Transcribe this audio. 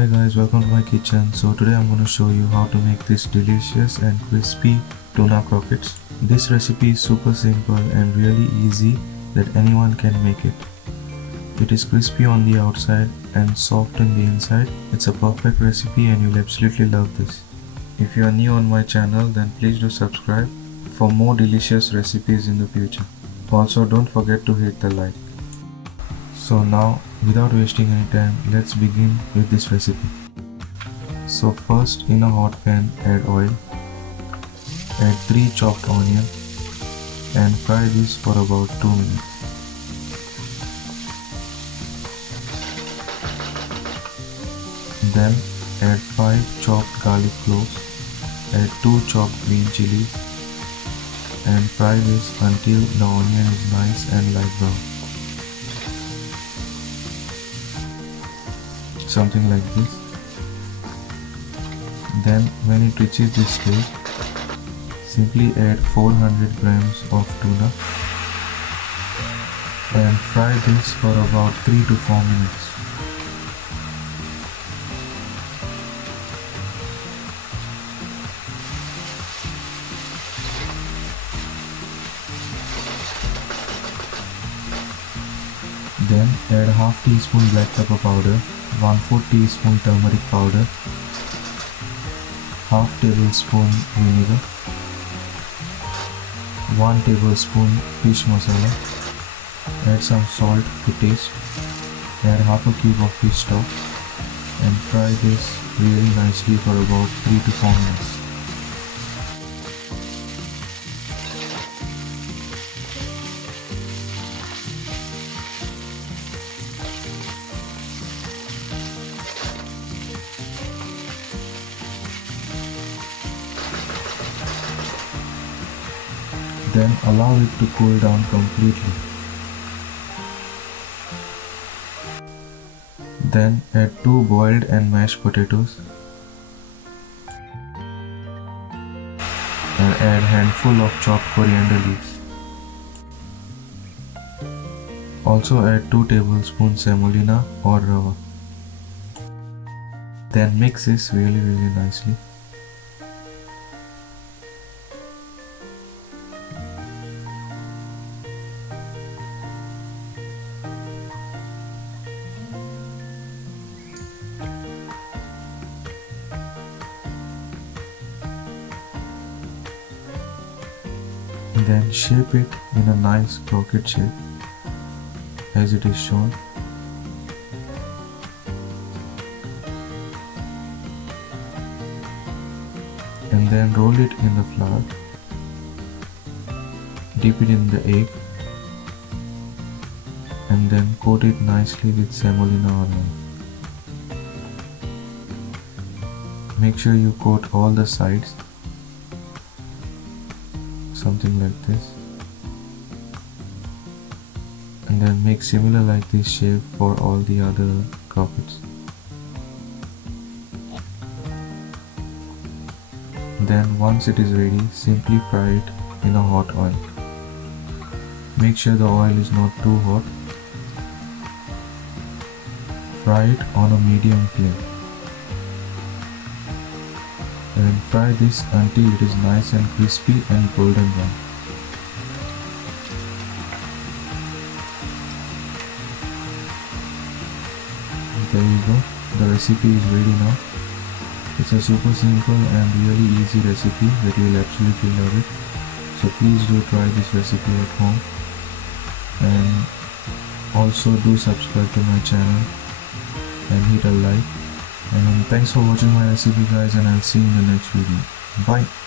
Hi guys, welcome to my kitchen. So today I'm going to show you how to make this delicious and crispy tuna croquettes. This recipe is super simple and really easy that anyone can make it. It is crispy on the outside and soft in the inside. It's a perfect recipe and you'll absolutely love this. If you are new on my channel, then please do subscribe for more delicious recipes in the future. Also, don't forget to hit the like. So now, without wasting any time, let's begin with this recipe. So first, in a hot pan, add oil. Add 3 chopped onions and fry this for about 2 minutes. Then add 5 chopped garlic cloves. Add 2 chopped green chillies and fry this until the onion is nice and light brown. Something like this. Then when it reaches this stage, simply add 400 grams of tuna and fry this for about 3 to 4 minutes. Then add half teaspoon black pepper powder, 1/4 teaspoon turmeric powder, half tablespoon vinegar, 1 tablespoon fish masala, add some salt to taste, add half a cube of fish stock and fry this really nicely for about 3 to 4 minutes. Then allow it to cool down completely. Then add 2 boiled and mashed potatoes and add handful of chopped coriander leaves. Also add 2 tablespoons semolina or rava. Then mix this really nicely. Then shape it in a nice croquette shape as it is shown. And then roll it in the flour. Dip it in the egg and then coat it nicely with semolina or rava. Make sure you coat all the sides. Something like this, and then make similar like this shape for all the other croquettes. Then once it is ready, simply fry it in a hot oil. Make sure the oil is not too hot. Fry it on a medium flame and fry this until it is nice and crispy and golden brown. There you go, the recipe is ready now. It's a super simple and really easy recipe that you will absolutely love it. So please do try this recipe at home and also do subscribe to my channel and hit a like. And thanks for watching my recipe guys, and I'll see you in the next video. Bye.